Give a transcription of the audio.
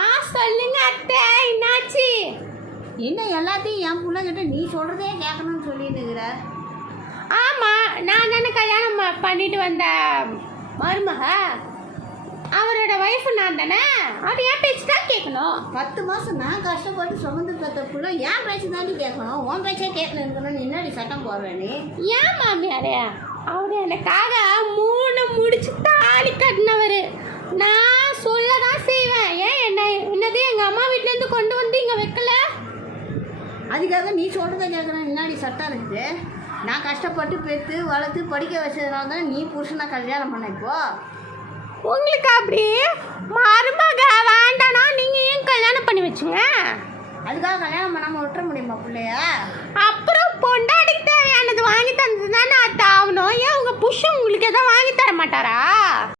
ஆ சொல்லுங்க அத்தை, என்னாச்சு? என்ன எல்லாத்தையும் என் பிள்ளைகிட்ட நீ சொல்கிறதே கேட்கணும்னு சொல்லிட்டு இருக்கிற. ஆமாம், நான் தானே கல்யாணம் பண்ணிட்டு வந்த மருமக, அவரோட ஒய்ஃபு நான் தானே. அது என் பேச்சு தான் கேட்கணும். 10 மாதம் நான் கஷ்டப்பட்டு சுமந்து பெற்ற பிள்ளை என் பேச்சு தாண்டி கேட்கணும். உன் பேச்சே கேட்கணும் இருக்கணும்னு என்னடி சட்டம் போடுவேன் நீ? ஏன் மாமியாரே, அவர் எனக்காக 3 முடிச்சு தாலி கட்டினவர். நான் சொல்ல தான் செய்வேன். ஏன் என்னது எங்கள் அம்மா வீட்டிலேருந்து கொண்டு வந்து இங்கே வைக்கல? அதுக்காக நீ சொல்கிறத கேட்கணும் என்னடி சட்டம் இருக்குது? நான் கஷ்டப்பட்டு பெற்று வளர்த்து படிக்க வச்சதுனால தான் நீ புருஷனை கல்யாணம் பண்ண. இப்போ உங்களுக்கு அப்படி மருமக வேண்டானா நீங்கள் ஏன் கல்யாணம் பண்ணி வச்சுங்க? அதுக்காக கல்யாணம் பண்ணாமல் விட்டுற முடியுமா பிள்ளைய? அப்புறம் பொண்டாடிக்கு தேவையானது வாங்கி தந்தது தானே ஆகணும். ஏன் உங்கள் புருஷன் உங்களுக்கு எதாவது வாங்கி தர மாட்டாரா?